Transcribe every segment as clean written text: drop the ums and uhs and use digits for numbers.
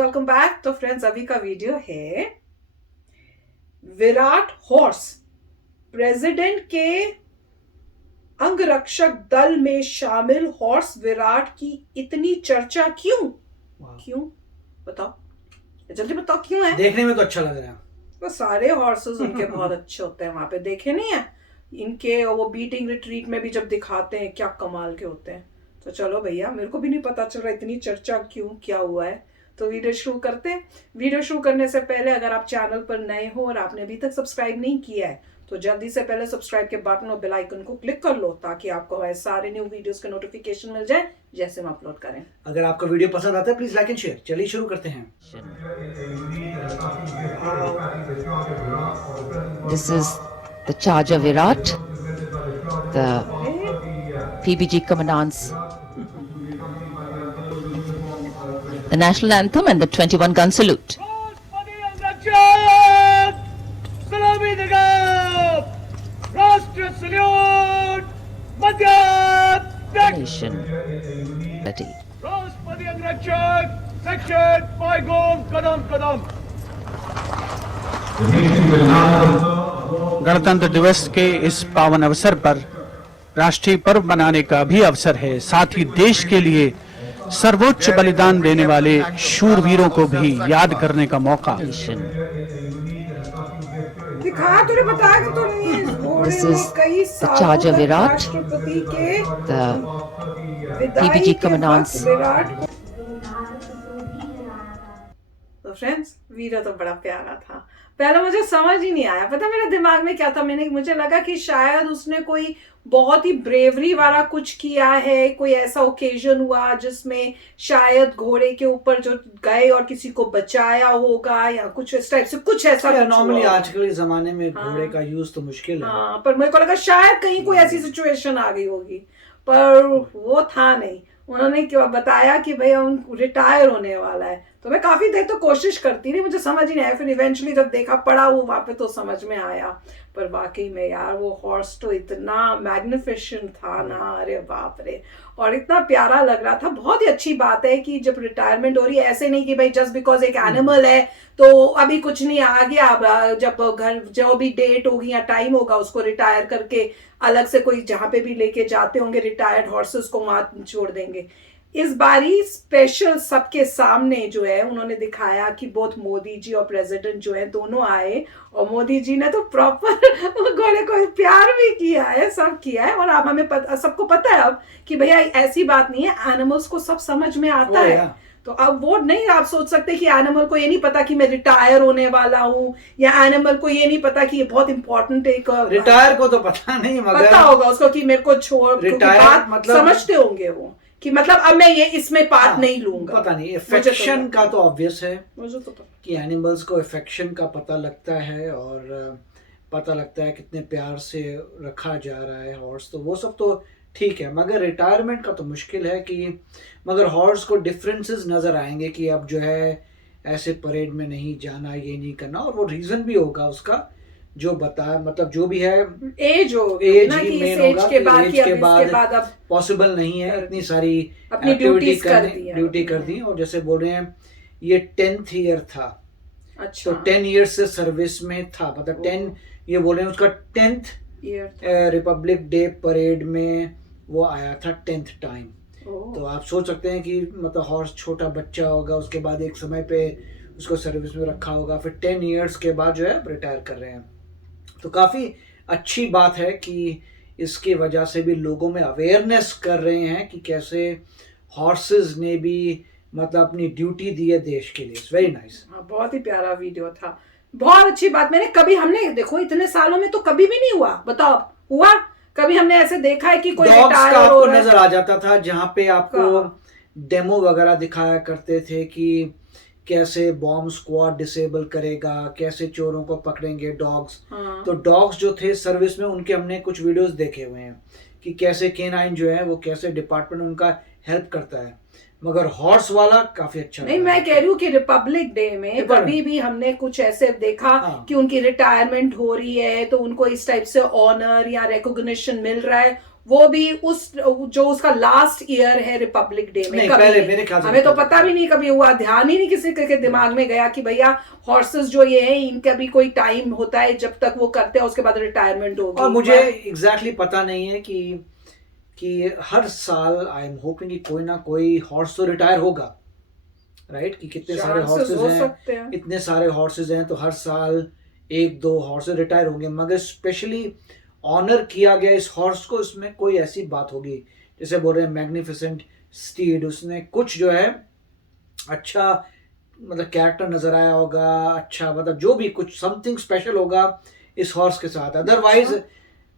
Welcome back. तो friends अभी का वीडियो है विराट हॉर्स प्रेसिडेंट के अंगरक्षक दल में शामिल हॉर्स विराट की इतनी चर्चा क्यों बताओ, जल्दी बताओ क्यों है। देखने में तो अच्छा लग रहा है। वो सारे हॉर्सेस उनके बहुत अच्छे होते हैं, वहां पे देखे नहीं है इनके, वो बीटिंग रिट्रीट में भी जब दिखाते हैं क्या कमाल के होते हैं। तो चलो भैया, मेरे को भी नहीं पता चल रहा इतनी चर्चा क्यों, क्या हुआ है। तो वीडियो शुरू करते हैं। वीडियो शुरू करने से पहले अगर आप चैनल पर नए हो और आपने अभी तक सब्सक्राइब नहीं किया है तो जल्दी से पहले सब्सक्राइब के बटन और बेल आइकन को क्लिक कर लो ताकि आपको हमारे सारे न्यू वीडियोस के नोटिफिकेशन मिल जाए जैसे हम अपलोड करें। अगर आपको वीडियो पसंद आता है प्लीज लाइक एंड शेयर। चलिए शुरू करते हैं। This is the charge of Virat, the PBG commandants, the national anthem and the 21 gun salute. Nation. Ready. गणतंत्र दिवस के इस पावन अवसर पर राष्ट्रीय पर्व मनाने का भी अवसर है। साथ ही देश के लिए सर्वोच्च बलिदान देने वाले शूरवीरों को भी याद करने का मौका। This is the charge of Virat, the PBG commandants. तो फ्रेंड्स वीडियो तो बड़ा प्यारा था। पहले मुझे समझ ही नहीं आया, पता मेरे दिमाग में क्या था, मुझे लगा कि शायद उसने कोई बहुत ही ब्रेवरी वाला कुछ किया है, कोई ऐसा ओकेजन हुआ जिसमें शायद घोड़े के ऊपर जो गए और किसी को बचाया होगा या कुछ इस टाइप से कुछ ऐसा। नॉर्मली आजकल के जमाने में घोड़े का यूज तो मुश्किल है। हाँ, पर मेरे को लगा शायद कहीं कोई ऐसी सिचुएशन आ गई होगी, पर वो था नहीं। उन्होंने क्या बताया कि भैया रिटायर होने वाला है। तो मैं काफी देर तो कोशिश करती रही, मुझे समझ ही नहीं आया। फिर इवेंचुअली जब देखा पड़ा वो वहां पे तो समझ में आया। पर वाकई में यार वो हॉर्स तो इतना मैग्निफिसेंट था ना, अरे बाप रे, और इतना प्यारा लग रहा था। बहुत ही अच्छी बात है कि जब रिटायरमेंट हो रही है, ऐसे नहीं कि भाई जस्ट बिकॉज एक एनिमल है तो अभी कुछ नहीं आ गया, जब घर जो भी डेट होगी या टाइम होगा उसको रिटायर करके अलग से कोई जहां पे भी लेके जाते होंगे रिटायर्ड हॉर्सेस को वहां छोड़ देंगे। इस बारी स्पेशल सबके सामने जो है उन्होंने दिखाया कि बहुत मोदी जी और प्रेसिडेंट जो है दोनों आए, और मोदी जी ने तो प्रॉपर घोड़े को प्यार भी किया है, सब किया है। और अब हमें सबको पता है अब कि भैया ऐसी बात नहीं है, एनिमल्स को सब समझ में आता है। तो अब वो नहीं आप सोच सकते कि एनिमल को ये नहीं पता कि मैं रिटायर होने वाला हूँ, या एनिमल को ये नहीं पता कि ये बहुत इंपॉर्टेंट एक रिटायर को तो पता नहीं, मगर पता होगा उसको कि मेरे को छोड़, रिटायर मतलब समझते होंगे वो कि मतलब अब मैं ये इसमें पार्ट नहीं लूंगा। पता नहीं, अफेक्शन का तो ऑब्वियस है मुझे तो पता कि एनिमल्स को अफेक्शन का पता लगता है और पता लगता है कितने प्यार से रखा जा रहा है हॉर्स, तो वो सब तो ठीक है। मगर रिटायरमेंट का तो मुश्किल है कि मगर हॉर्स को डिफरेंसेस नजर आएंगे कि अब जो है ऐसे परेड में नहीं जाना, ये नहीं करना, और वो रीजन भी होगा उसका जो बताया, मतलब जो भी है एज ही मेन होगा कि एज के बाद अब पॉसिबल नहीं है इतनी सारी अपनी ड्यूटी कर दी। और जैसे बोल रहे हैं ये 10th ईयर था, अच्छा, तो 10 ईयर से सर्विस में था, मतलब 10 ये बोल रहे हैं उसका 10th रिपब्लिक डे परेड में वो आया था 10th टाइम। तो आप सोच सकते हैं कि मतलब हॉर्स छोटा बच्चा होगा, उसके बाद एक समय पे उसको सर्विस में रखा होगा, फिर 10 ईयर्स के बाद जो है रिटायर कर रहे हैं। तो काफ़ी अच्छी बात है कि इसकी वजह से भी लोगों में अवेयरनेस कर रहे हैं कि कैसे हॉर्सेस ने भी मतलब अपनी ड्यूटी दी है देश के लिए। It's very nice. बहुत ही प्यारा वीडियो था, बहुत अच्छी बात। हमने देखो इतने सालों में तो कभी भी नहीं हुआ, बताओ हुआ कभी हमने ऐसे देखा है कि कोई रिटायर आपको नजर आ जाता था जहाँ पे आपको डेमो वगैरह दिखाया करते थे कि कैसे बॉम्ब स्क्वाड डिसेबल करेगा, कैसे चोरों को पकड़ेंगे डॉग्स। तो डॉग्स जो थे सर्विस में उनके हमने कुछ वीडियोस देखे हुए हैं कि कैसे केनाइन जो है वो कैसे डिपार्टमेंट उनका हेल्प करता है। मगर हॉर्स वाला काफी अच्छा नहीं, मैं कह रही हूँ कि रिपब्लिक डे में कभी भी हमने कुछ ऐसे देखा कि उनकी रिटायरमेंट हो रही है तो उनको इस टाइप से ऑनर या रिकॉग्निशन मिल रहा है, वो भी उस जो उसका लास्ट ईयर है रिपब्लिक डे में, नहीं, कभी पहले नहीं। मेरे ख्याल से हमें तो नहीं। पता भी नहीं कभी हुआ, ध्यान ही नहीं किसी के दिमाग में गया कि भैया हॉर्सेस जो ये है इनका भी कोई टाइम होता है जब तक वो करते हैं, उसके बाद रिटायरमेंट होगी। और मुझे एग्जैक्टली पता नहीं है कि हर साल आई एम होपिंग कि कोई ना कोई हॉर्स तो रिटायर होगा, राइट? कि कितने सारे Chances हो हॉर्सेस सकते हैं। हैं, इतने सारे हॉर्सेस हैं, तो हर साल 1-2 हॉर्सेस रिटायर होंगे, मगर स्पेशली ऑनर किया गया इस हॉर्स को, इसमें कोई ऐसी बात होगी जैसे बोल रहे हैं मैग्निफिसेंट स्टीड, उसने कुछ जो है अच्छा मतलब कैरेक्टर नजर आया होगा, अच्छा मतलब जो भी कुछ समथिंग स्पेशल होगा इस हॉर्स के साथ।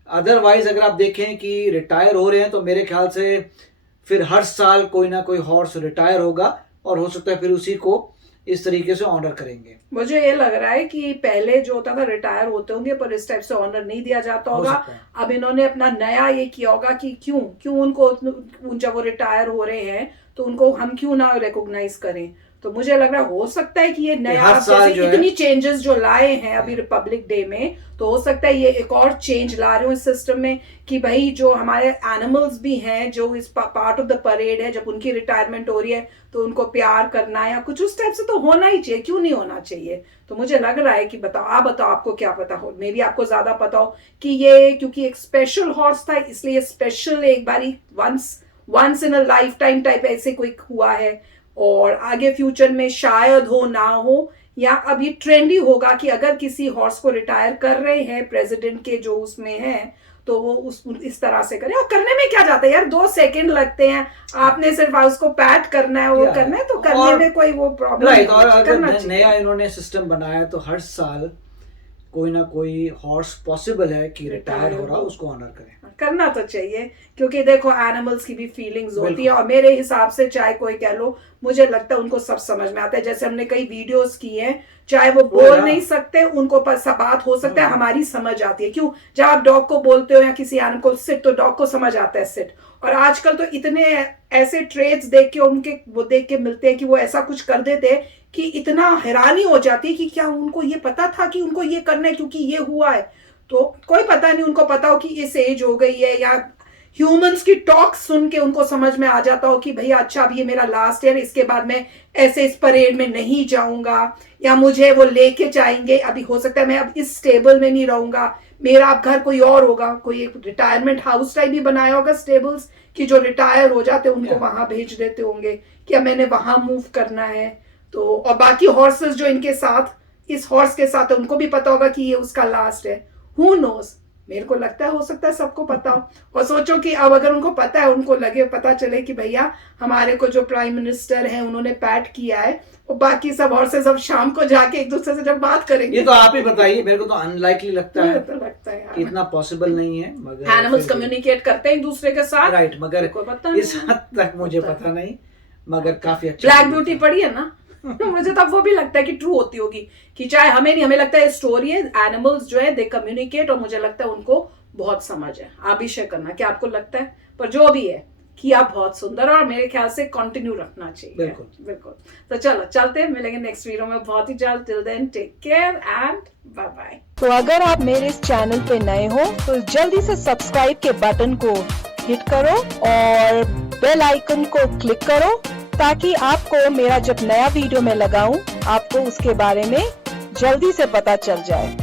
अदरवाइज अगर आप देखें कि रिटायर हो रहे हैं तो मेरे ख्याल से फिर हर साल कोई ना कोई हॉर्स रिटायर होगा और हो सकता है फिर उसी को इस तरीके से ऑनर करेंगे। मुझे ये लग रहा है कि पहले जो होता था रिटायर होते होंगे पर इस टाइप से ऑनर नहीं दिया जाता हो होगा। सकता है। अब इन्होंने अपना नया ये किया होगा कि क्यों उनको जब वो रिटायर हो रहे हैं तो उनको हम क्यों ना रिकॉग्नाइज करें। तो मुझे लग रहा है हो सकता है कि ये नया हर साल जैसे जो है- इतनी चेंजेस जो लाए हैं अभी रिपब्लिक डे में, तो हो सकता है ये एक और चेंज ला रहे हो इस सिस्टम में कि भाई जो हमारे एनिमल्स भी हैं जो इस पार्ट ऑफ द परेड है, जब उनकी रिटायरमेंट हो रही है तो उनको प्यार करना या कुछ उस टाइप से तो होना ही चाहिए, क्यों नहीं होना चाहिए। तो मुझे लग रहा है कि बताओ आपको क्या पता हो, मे बी आपको ज्यादा पता हो कि ये क्योंकि एक स्पेशल हॉर्स था इसलिए स्पेशल एक बारी once in a life time type ऐसे कोई हुआ है, और आगे फ्यूचर में शायद हो ना हो, या अब ये ट्रेंडी होगा कि अगर किसी हॉर्स को रिटायर कर रहे हैं प्रेसिडेंट के जो उसमें है तो वो इस तरह से करें। और करने में क्या जाता है यार, 2 सेकंड लगते हैं, आपने सिर्फ उसको पैट करना है, वो करना है, तो करने में कोई वो प्रॉब्लम राइट। और नहीं, अगर करना चाहिए। नया इन्होंने सिस्टम बनाया तो हर साल कोई ना कोई हॉर्स पॉसिबल है कि रिटायर हो रहा हो, उसको ऑनर करें। करना तो चाहिए क्योंकि देखो एनिमल्स की भी फीलिंग्स होती है, और मेरे हिसाब से चाहे कोई कह लो, मुझे लगता है उनको सब समझ में आता है। जैसे हमने कई वीडियोस की हैं, चाहे वो बोल नहीं सकते, उनको पर सब बात हो सकता है, हमारी समझ आती है। क्यों, जब आप डॉग को बोलते हो या किसी एनिमल को सिट, तो डॉग को समझ आता है सिट। और आजकल तो इतने ऐसे ट्रेड्स देख के मिलते हैं कि वो ऐसा कुछ कर देते हैं कि इतना हैरानी हो जाती है कि क्या उनको ये पता था कि उनको ये करना है क्योंकि ये हुआ है। तो कोई पता नहीं, उनको पता हो कि इस एज हो गई है, या ह्यूमंस की टॉक सुन के उनको समझ में आ जाता हो कि भैया अच्छा अब ये मेरा लास्ट ईयर, इसके बाद मैं ऐसे इस परेड में नहीं जाऊंगा, या मुझे वो लेके जाएंगे, अभी हो सकता है मैं अब इस स्टेबल में नहीं रहूंगा, मेरा अब घर कोई और होगा, कोई एक रिटायरमेंट हाउस टाइप भी बनाया होगा स्टेबल्स कि जो रिटायर हो जाते उनको वहां भेज देते होंगे कि अब मैंने वहां मूव करना है। तो और बाकी हॉर्सेस जो इनके साथ, इस हॉर्स के साथ, उनको भी पता होगा कि ये उसका लास्ट है। हु नोज, मेरे को लगता है हो सकता है सबको पता हो। और सोचो कि अब अगर उनको पता है, उनको लगे पता चले कि भैया हमारे को जो प्राइम मिनिस्टर है उन्होंने पैट किया है, और बाकी सब हॉर्सेस अब शाम को जाके एक दूसरे से जब बात करेंगे। ये तो आप ही बताइए, मेरे को तो अनलाइकली लगता है, तो लगता है यार, इतना पॉसिबल नहीं है, मगर एनिमल्स कम्युनिकेट करते हैं एक दूसरे के साथ, राइट, मगर को पता इस हद तक मुझे पता नहीं, मगर काफी अच्छा। ब्लैक ब्यूटी पढ़ी है ना मुझे तब वो भी लगता है कि ट्रू होती होगी, कि चाहे हमें नहीं, हमें लगता है स्टोरी है, एनिमल्स जो है दे कम्युनिकेट, और मुझे लगता है उनको बहुत समझ है। आप भी शेयर करना कि आपको लगता है, पर जो भी है कि आप बहुत सुंदर, और मेरे ख्याल से कंटिन्यू रखना चाहिए। बिल्कुल। तो चलो चलते हैं, मिलेंगे नेक्स्ट वीडियो में बहुत ही जल्द। Till then take care and bye bye. तो अगर आप मेरे इस चैनल पे नए हो तो जल्दी से सब्सक्राइब के बटन को हिट करो और बेल आइकन को क्लिक करो, ताकि आपको मेरा जब नया वीडियो मैं लगाऊं आपको उसके बारे में जल्दी से पता चल जाए।